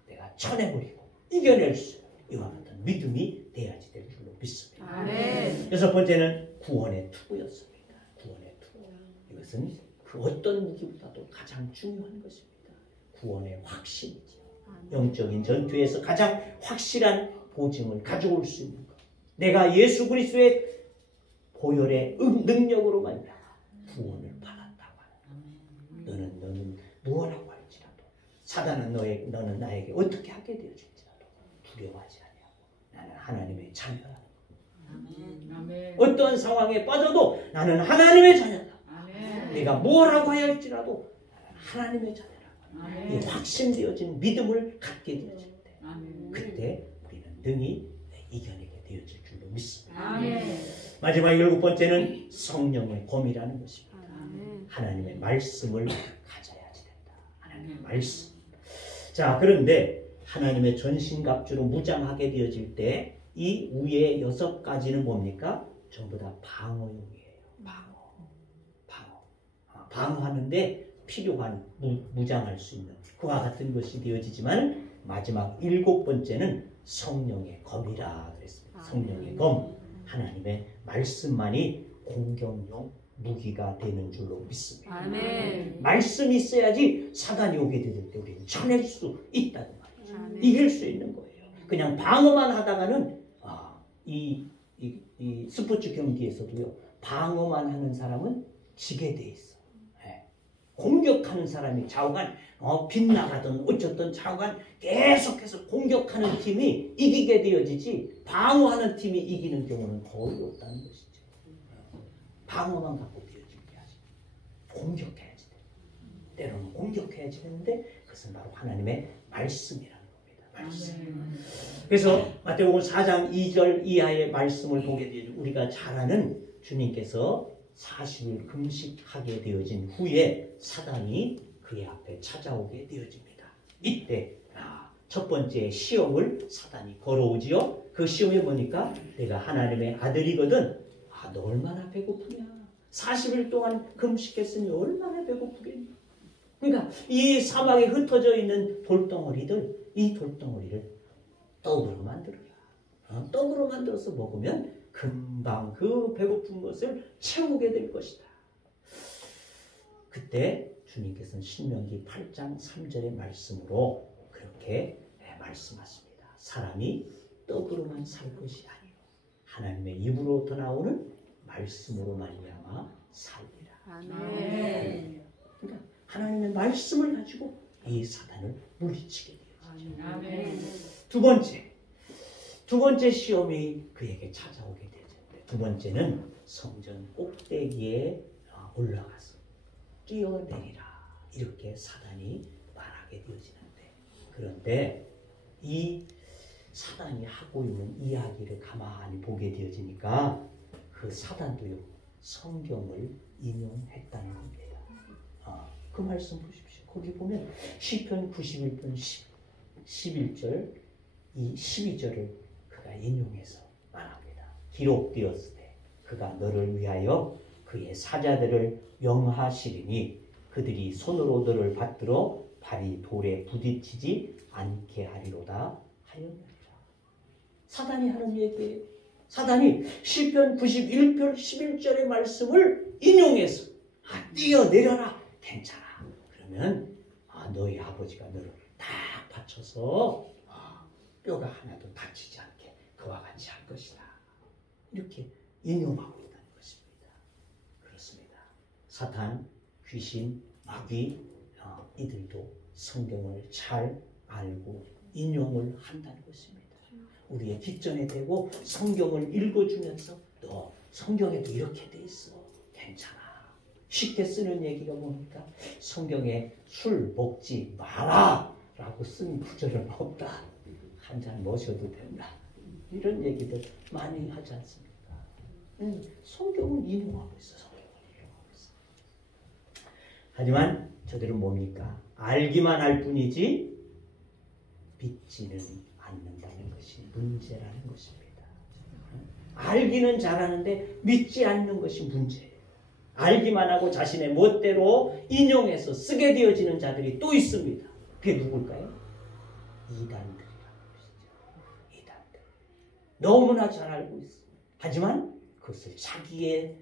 내가 쳐내버리고 이겨낼 수 있는 이와 같은 믿음이 돼야지 될 줄로 믿습니다. 아멘. 여섯 번째는 구원의 투구였습니다. 구원의 투구. 이것은 그 어떤 무기보다도 가장 중요한 것입니다. 구원의 확신이죠. 영적인 전투에서 가장 확실한 보증을 가져올 수 있는 것. 내가 예수 그리스도의 보혈의 능력으로 말미암아 구원을 받았다고 하는. 너는 무엇라고 할지라도, 사단은 너는 나에게 어떻게 하게 되어질지라도 두려워하지 아니하고 나는 하나님의 자녀다. 아멘. 어떠한 상황에 빠져도 나는 하나님의 자녀다. 아멘. 내가 뭐라고 하야 할지라도 나는 하나님의 자녀다. 이 아멘. 확신되어진 믿음을 갖게 되어질 때, 아멘. 그때 우리는 능히 이겨내게 되어질 줄로 믿습니다. 아멘. 마지막 일곱 번째는 성령의 검이라는 것입니다. 아멘. 하나님의 말씀을 가져야지 된다. 하나님의 말씀. 자, 그런데 하나님의 전신갑주로 무장하게 되어질 때 이 위에 6가지는 뭡니까? 전부 다 방어용이에요. 방어하는데 필요한 무장할 수 있는 그와 같은 것이 되어지지만, 마지막 7번째는 성령의 검이라 그랬습니다. 성령의 검, 하나님의 말씀만이 공격용 무기가 되는 줄로 믿습니다. 아멘. 말씀이 있어야지 사단이 오게 될 때 우리는 쳐낼 수 있다는 말이죠. 이길 수 있는 거예요. 그냥 방어만 하다가는 이 스포츠 경기에서도요, 방어만 하는 사람은 지게 돼 있어. 공격하는 사람이 좌우간 빗나가든 어쨌든 좌우간 계속해서 공격하는 팀이 이기게 되어지지, 방어하는 팀이 이기는 경우는 거의 없다는 것이죠. 방어만 갖고 되어지게 하지. 공격해야지 돼. 때로는 공격해야지 되는데 그것은 바로 하나님의 말씀이라는 겁니다. 말씀. 그래서 마태복음 4장 2절 이하의 말씀을 보게 되죠. 우리가 잘 아는 주님께서 40일 금식하게 되어진 후에 사단이 그의 앞에 찾아오게 되어집니다. 이때 첫 번째 시험을 사단이 걸어오지요. 그 시험이 뭐니까? 내가 하나님의 아들이거든. 너 얼마나 배고프냐? 40일 동안 금식했으니 얼마나 배고프겠냐? 그러니까 이 사막에 흩어져 있는 돌덩어리들, 이 돌덩어리를 떡으로 만들어라. 떡으로 만들어서 먹으면 금방 그 배고픈 것을 채우게 될 것이다. 그때 주님께서는 신명기 8장 3절의 말씀으로 그렇게 말씀하십니다. 사람이 떡으로만 살 것이 아니요 하나님의 입으로부터 나오는 말씀으로 말미암아 살리라. 아멘. 그러니까 하나님의 말씀을 가지고 이 사단을 물리치게 되어지죠. 아멘. 두 번째 시험이 그에게 찾아오게 되죠. 두 번째는 성전 꼭대기에 올라가서 뛰어내리라, 이렇게 사단이 말하게 되어지는데, 그런데 이 사단이 하고 있는 이야기를 가만히 보게 되어지니까 그 사단도요, 성경을 인용했다는 겁니다. 그 말씀 보십시오. 거기 보면 시편 91편 11절, 이 12절을 그가 인용해서 말합니다. 기록되었을 때 그가 너를 위하여 그의 사자들을 명하시리니 그들이 손으로 너를 받들어 발이 돌에 부딪히지 않게 하리로다 하였느니라. 사단이 하는 얘기예요. 사단이 시편 91편 11절의 말씀을 인용해서 뛰어내려라, 괜찮아. 그러면 너희 아버지가 너를 딱 받쳐서 뼈가 하나도 다치지 않게 그와 같이 할 것이다. 이렇게 인용하고 있다는 것입니다. 그렇습니다. 사탄, 귀신, 마귀 이들도 성경을 잘 알고 인용을 한다는 것입니다. 우리의 뒷전에 대고 성경을 읽어주면서 너 성경에도 이렇게 돼 있어. 괜찮아. 쉽게 쓰는 얘기가 뭡니까? 성경에 술 먹지 마라 라고 쓴 구절은 없다. 한 잔 마셔도 된다. 이런 얘기들 많이 하지 않습니까? 성경은 인용하고 있어. 성경은 인용하고 있어. 하지만 저들은 뭡니까? 알기만 할 뿐이지 믿지는 않는다는 것이 문제라는 것입니다. 알기는 잘하는데 믿지 않는 것이 문제예요. 알기만 하고 자신의 멋대로 인용해서 쓰게 되어지는 자들이 또 있습니다. 그게 누굴까요? 이단들이라는 것이죠. 이단들. 너무나 잘 알고 있습니다. 하지만 그것을 자기의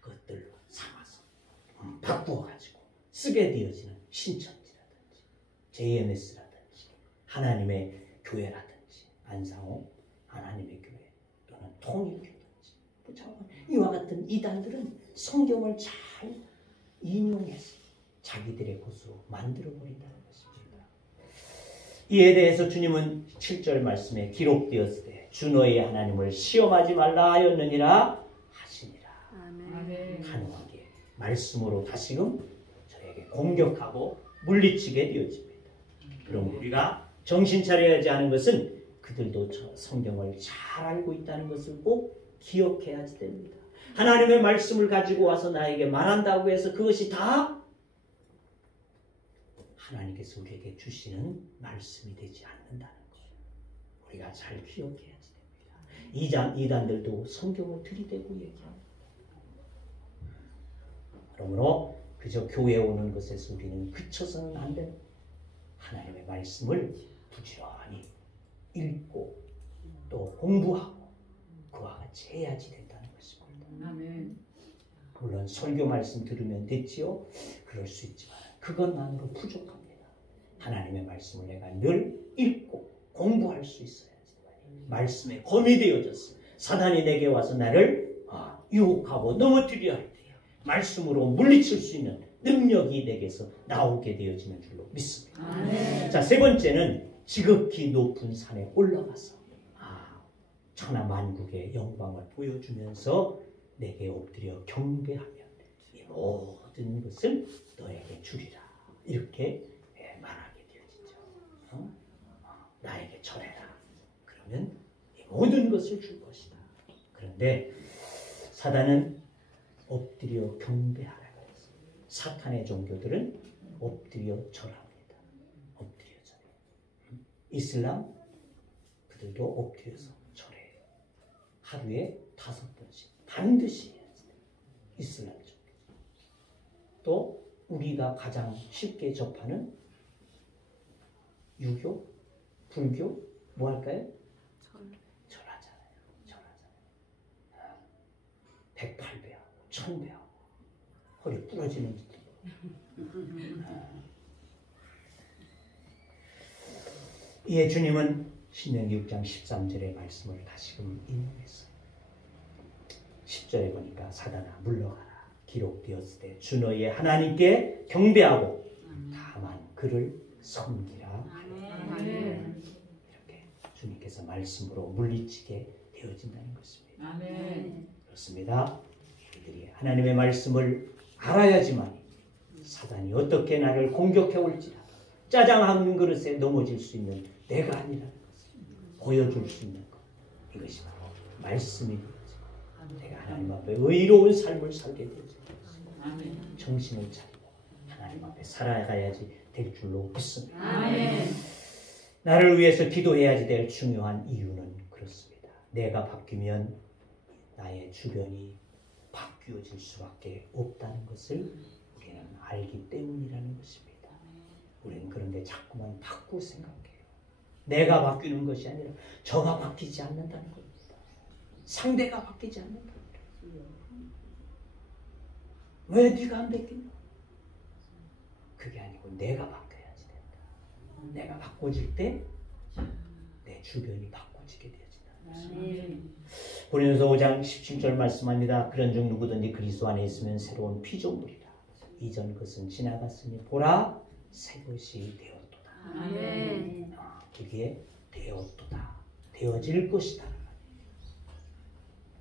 것들로 삼아서 바꾸어가지고 쓰게 되어지는 신천지라든지 JMS라든지 하나님의 교회라든지 안상호 하나님의 교회 또는 통일교든지 이와 같은 이단들은 성경을 잘 인용해서 자기들의 것으로 만들어버린다는 것입니다. 이에 대해서 주님은 7절 말씀에 기록되었을 때 주 너희 하나님을 시험하지 말라 하였느니라 하시니라. 아멘. 단호하게 말씀으로 다시금 저에게 공격하고 물리치게 되어집니다. 그럼 우리가 정신 차려야지 하는 것은 그들도 저 성경을 잘 알고 있다는 것을 꼭 기억해야지 됩니다. 하나님의 말씀을 가지고 와서 나에게 말한다고 해서 그것이 다 하나님께서 우리에게 주시는 말씀이 되지 않는다는 것. 우리가 잘 기억해야지 됩니다. 이단들도 성경을 들이대고 얘기합니다. 그러므로 그저 교회에 오는 것에서 우리는 그쳐서는 안 됩니다. 하나님의 말씀을 부지런히 읽고 또 공부하고 그와 같이 해야지 된다는 것입니다. 아멘. 물론 설교 말씀 들으면 됐지요. 그럴 수 있지만 그것만으로 부족합니다. 하나님의 말씀을 내가 늘 읽고 공부할 수 있어야지. 말씀에 검이 되어졌어. 사단이 내게 와서 나를 유혹하고 넘어뜨려 할 때 말씀으로 물리칠 수 있는 능력이 내게서 나오게 되어지는 줄로 믿습니다. 아멘. 자, 세 번째는 지극히 높은 산에 올라가서 천하 만국의 영광을 보여주면서 내게 엎드려 경배하면 이 모든 것을 너에게 주리라. 이렇게 말하게 되어지죠. 나에게 절해라. 그러면 이 모든 것을 줄 것이다. 그런데 사단은 엎드려 경배하라고 했어요. 사탄의 종교들은 엎드려 절합니다. 엎드려 절해. 이슬람 그들도 엎드려서 절해요. 하루에 5번씩 반드시 해야지. 이슬람 종교. 또 우리가 가장 쉽게 접하는 유교, 불교 뭐 할까요? 절하잖아요. 108배하고 1000배하고 허리 부러지는 짓도 이에 주님은 신명기 6장 13절의 말씀을 다시금 인용했어요. 10절에 보니까 사단아 물러가라. 기록되었을 때 주 너희의 하나님께 경배하고 다만 그를 섬기라. 아멘. 이렇게 주님께서 말씀으로 물리치게 되어진다는 것입니다. 아멘. 그렇습니다. 우리들이 하나님의 말씀을 알아야지만 사단이 어떻게 나를 공격해 올지라 짜장 한 그릇에 넘어질 수 있는 내가 아니라는 것을 보여줄 수 있는 것. 이것이 바로 말씀이 되어지고 내가 하나님 앞에 의로운 삶을 살게 되어지는 것입니다. 정신을 차리고 하나님 앞에 살아가야지 될 줄로 믿습니다. 아멘. 나를 위해서 기도해야지 될 중요한 이유는 그렇습니다. 내가 바뀌면 나의 주변이 바뀌어질 수밖에 없다는 것을 우리는 알기 때문이라는 것입니다. 우리는 그런데 자꾸만 바꾸고 생각해요. 내가 바뀌는 것이 아니라 저가 바뀌지 않는다는 겁니다. 상대가 바뀌지 않는다는 거예요. 왜 네가 안 바뀌냐? 그게 아니고 내가 바뀌어야지 된다. 내가 바꿔질 때 내 주변이 바꿔지게 되어진다는 것입니다. 고린도서 5장 17절 말씀합니다. 그런즉 누구든지 그리스도 안에 있으면 새로운 피조물이라. 이전 것은 지나갔으니 보라 새 것이 되었도다. 아멘. 그게 되었도다. 되어질 것이다.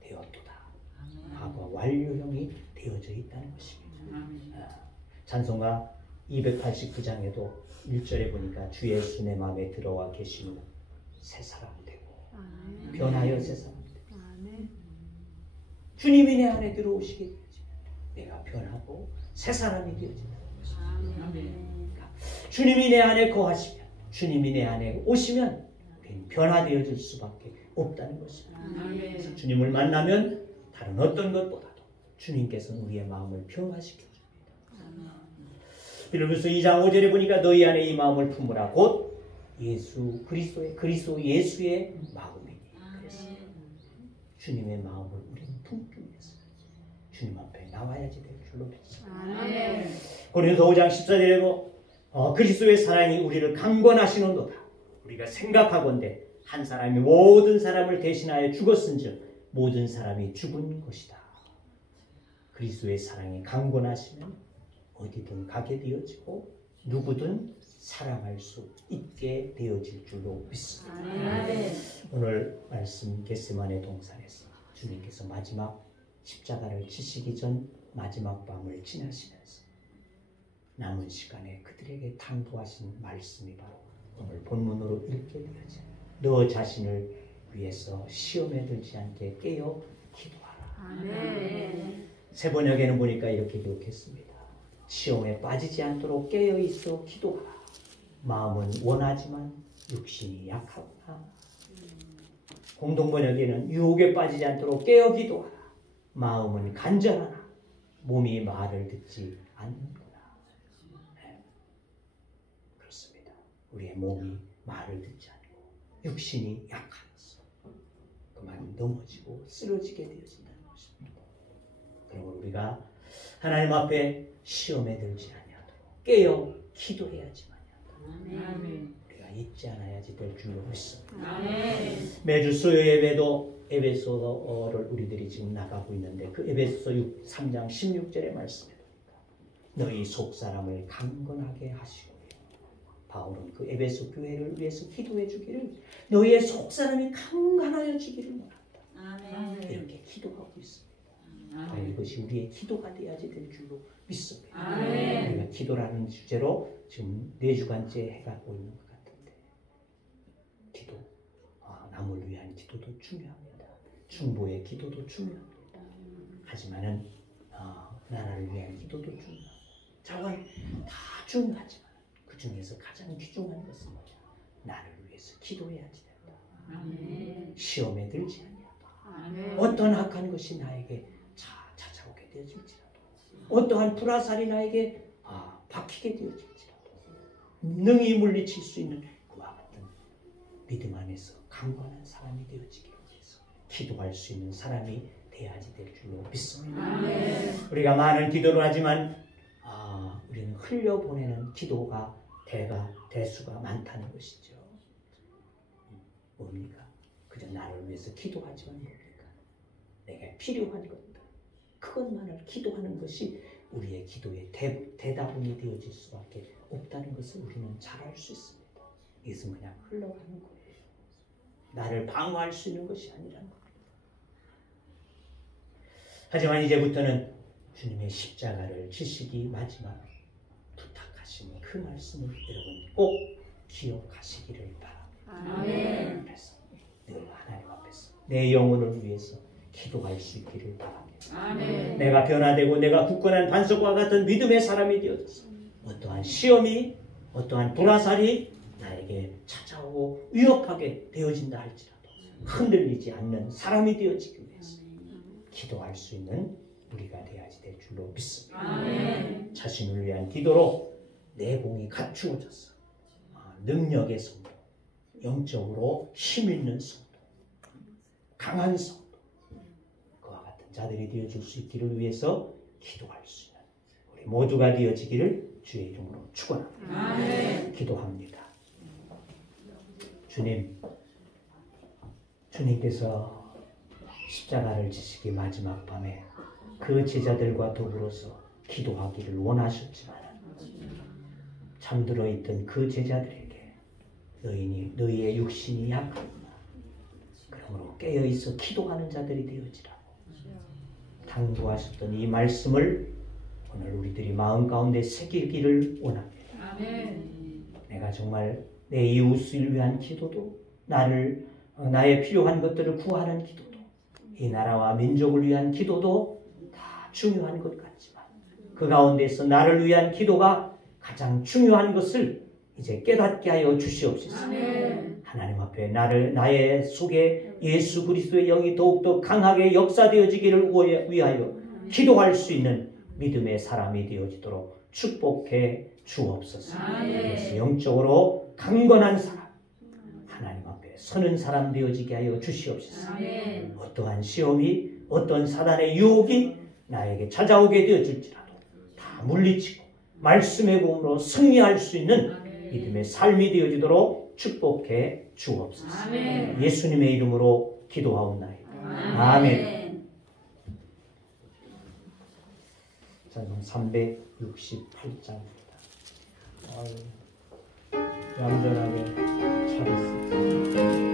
되었도다. 과거 완료형이 되어져 있다는 것입니다. 찬송가 289장에도 1절에 보니까 주 예수 내 마음에 들어와 계시는 새 사람 되고 변하여 새 사람 되고 주님이 내 안에 들어오시게 되어지면 내가 변하고 새 사람이 되어진다는 것입니다. 그러니까 주님이 내 안에 거하시면 주님이 내 안에 오시면 우리는 변화되어질 수밖에 없다는 것입니다. 아멘. 주님을 만나면 다른 어떤 것보다도 주님께서는 우리의 마음을 평화시켜 줍니다. 빌립보서 2장 5절에 보니까 너희 안에 이 마음을 품으라 곧 예수 그리스도 예수의 마음이니. 그래서 주님의 마음을 우리는 품기 위해서 주님 앞에 나와야지 될 줄로 믿습니다. 아멘. 고린도서 5장 14절에 그리스도의 사랑이 우리를 강권하시는도다. 우리가 생각하건대 한 사람이 모든 사람을 대신하여 죽었은즉 모든 사람이 죽은 것이다. 그리스도의 사랑이 강권하시면 어디든 가게 되어지고 누구든 사랑할 수 있게 되어질 줄로 믿습니다. 아멘. 오늘 말씀 겟세마네 동산에서 주님께서 마지막 십자가를 지시기 전 마지막 밤을 지나시면서 남은 시간에 그들에게 당부하신 말씀이 바로 오늘 본문으로 읽게 되어져. 너 자신을 위해서 시험에 들지 않게 깨어 기도하라. 아멘. 새 번역에는 보니까 이렇게 기록했습니다. 시험에 빠지지 않도록 깨어 있어 기도하라. 마음은 원하지만 육신이 약하구나. 공동 번역에는 유혹에 빠지지 않도록 깨어 기도하라. 마음은 간절하나 몸이 말을 듣지 않는구나. 네. 그렇습니다. 우리의 몸이 말을 듣지 않고 육신이 약하면서 그만 넘어지고 쓰러지게 되어진다는 것입니다. 그러므로 우리가 하나님 앞에 시험에 들지 아니하도록 깨어 기도해야지만 아멘. 우리가 잊지 않아야지 될 줄로 믿습니다. 아멘. 매주 수요 예배도 에베소서를 우리들이 지금 나가고 있는데 그 에베소서 3장 16절의 말씀에 보니까 너희 속사람을 강건하게 하시고 바울은 그 에베소 교회를 위해서 기도해 주기를 너희의 속사람이 강건하여지기를 원한다. 아멘. 이렇게 기도하고 있습니다. 아멘. 이것이 우리의 기도가 되어야지 될 줄로 믿습니다. 아멘. 우리가 기도라는 주제로 지금 4주간째 해가고 있는 것 같은데 기도, 남을 위한 기도도 중요합니다. 중보의 기도도 중요합니다. 하지만은 나라를 위한 기도도 중요합니다. 자원 다 중요하지만 그 중에서 가장 귀중한 것은 뭐냐? 나를 위해서 기도해야지 된다. 아멘. 시험에 들지 아니하다. 아멘. 어떤 악한 것이 나에게 찾아오게 되어질지라도 어떠한 불화살이 나에게 박히게 되어질지라도 능히 물리칠 수 있는 그와 같은 믿음 안에서 강건한 사람이 되어지기 위해서 기도할 수 있는 사람이 되어야지 될 줄로 믿습니다. 아멘. 우리가 많은 기도를 하지만 우리는 흘려보내는 기도가 대수가 많다는 것이죠. 뭡니까? 그저 나를 위해서 기도하지만 뭡니까? 내게 필요한 것들 그것만을 기도하는 것이 우리의 기도의 대답이 되어질 수밖에 없다는 것을 우리는 잘 알 수 있습니다. 이것은 그냥 흘러가는 거예요. 나를 방어할 수 있는 것이 아니라는 겁니다. 하지만 이제부터는 주님의 십자가를 지시기 마지막 부탁하신 그 말씀을 여러분 꼭 기억하시기를 바랍니다. 아멘. 그래서 늘 하나님 앞에서 내 영혼을 위해서 기도할 수 있기를 바랍니다. 아멘. 내가 변화되고 내가 굳건한 반석과 같은 믿음의 사람이 되어져서 어떠한 시험이 어떠한 불화살이 나에게 찾아오고 위협하게 되어진다 할지라도 흔들리지 않는 사람이 되어지기 위해서 기도할 수 있는 우리가 되어야지 될 줄로 믿습니다. 아멘. 자신을 위한 기도로 내공이 갖추어져서 능력의 성도, 영적으로 힘있는 성도, 강한 성도 그와 같은 자들이 되어줄 수 있기를 위해서 기도할 수 있는 우리 모두가 되어지기를 주의 이름으로 축원합니다. 아멘. 기도합니다. 주님께서 십자가를 지시기 마지막 밤에 그 제자들과 더불어서 기도하기를 원하셨지만 잠들어 있던 그 제자들에게 너희의 육신이 약하구나. 그러므로 깨어있어 기도하는 자들이 되어지라고 당부하셨던 이 말씀을 오늘 우리들이 마음 가운데 새기기를 원합니다. 아멘. 내가 정말 내 이웃을 위한 기도도 나의 필요한 것들을 구하는 기도도 이 나라와 민족을 위한 기도도 다 중요한 것 같지만 그 가운데서 나를 위한 기도가 가장 중요한 것을 이제 깨닫게 하여 주시옵소서. 아멘. 하나님 앞에 나의 속에 예수 그리스도의 영이 더욱더 강하게 역사되어지기를 위하여 기도할 수 있는 믿음의 사람이 되어지도록 축복해 주옵소서. 그래서 영적으로 강건한 사람, 하나님 앞에 서는 사람 되어지게 하여 주시옵소서. 어떠한 시험이, 어떤 사단의 유혹이 나에게 찾아오게 되어질지라도 다 물리치고 말씀의 도움으로 승리할 수 있는 믿음의 삶이 되어지도록 축복해 주옵소서. 예수님의 이름으로 기도하옵나이다. 아멘. 찬송 368장입니다. 얌전하게 차렸습니다.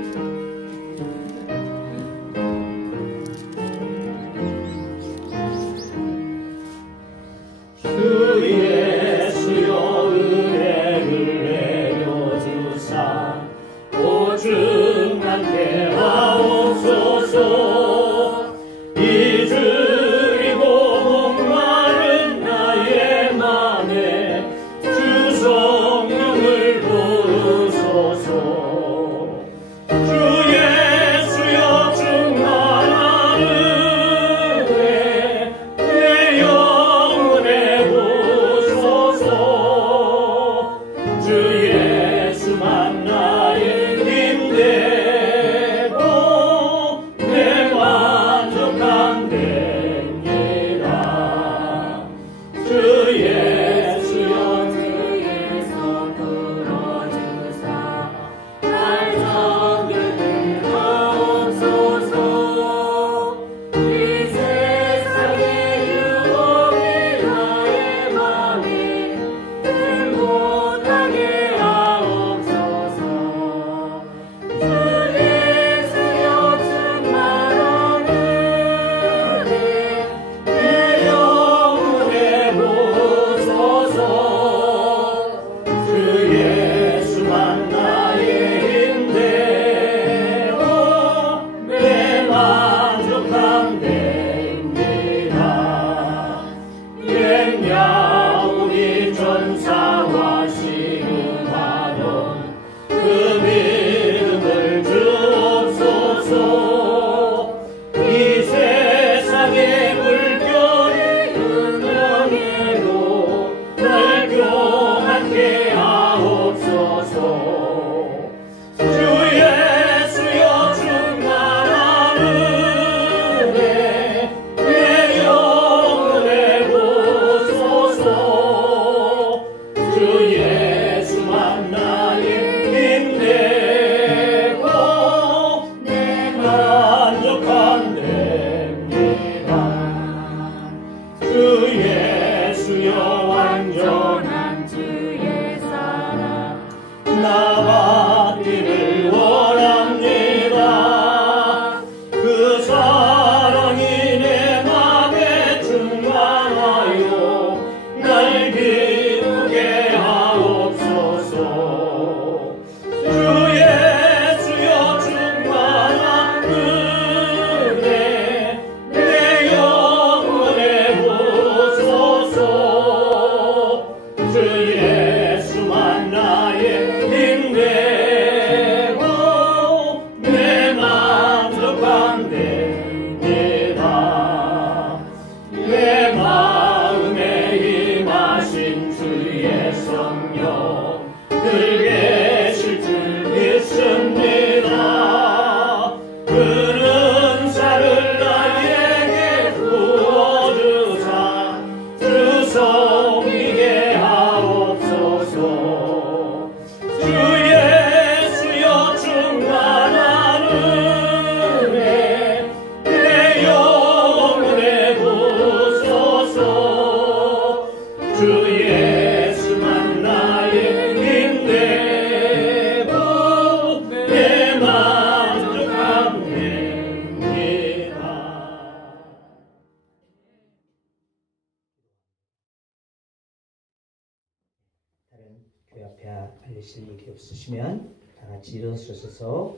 교회 앞에 알리실 일이 없으시면 다 같이 일어서셔서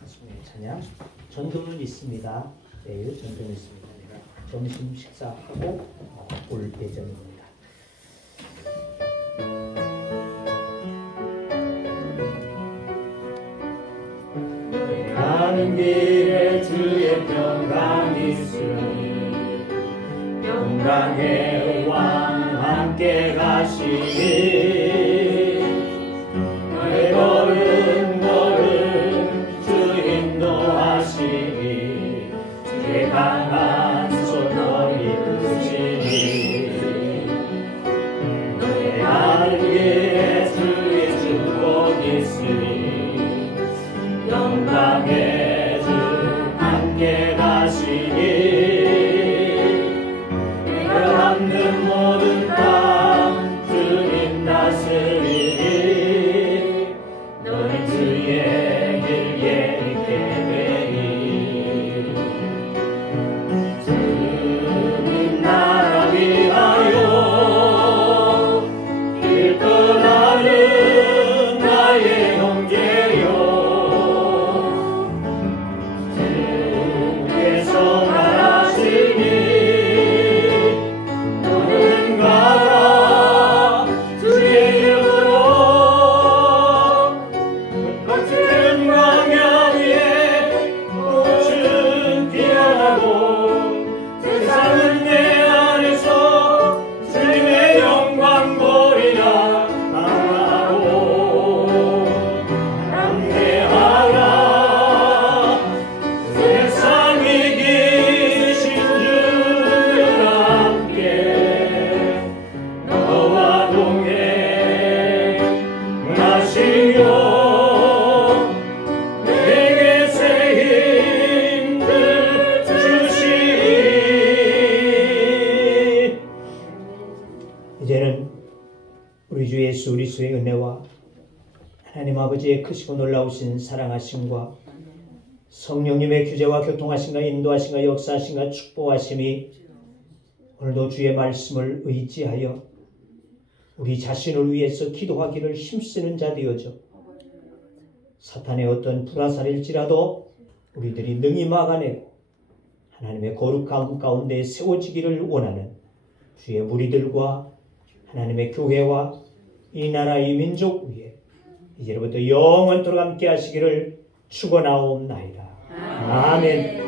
하수의 찬양. 전도는 있습니다. 내일 전도는 있습니다. 점심 식사하고 올 예정입니다. 영광의 왕 함께 가시니 너의 걸음 주 인도하시니 주의 강한 손 너희 이끄시니 너의 하늘 위에 주의 축복 있으니 영광의 주 함께 가시니 는 모든 땅 주님 다스리니 너는 주의 길에 있게 되니 주님 나라 위하여 길 떠나는 나의 형제여 주께서 말하시니 이제는 우리 주 예수 그리스도의 은혜와 하나님 아버지의 크시고 놀라우신 사랑하심과 성령님의 규제와 교통하심과 인도하심과 역사하심과 축복하심이 오늘도 주의 말씀을 의지하여 우리 자신을 위해서 기도하기를 힘쓰는 자 되어져 사탄의 어떤 불화살일지라도 우리들이 능히 막아내고 하나님의 거룩한 가운데 세워지기를 원하는 주의 무리들과 하나님의 교회와 이 나라 이 민족 위에 이제부터 영원토록 함께 하시기를 축원하옵나이다. 아멘.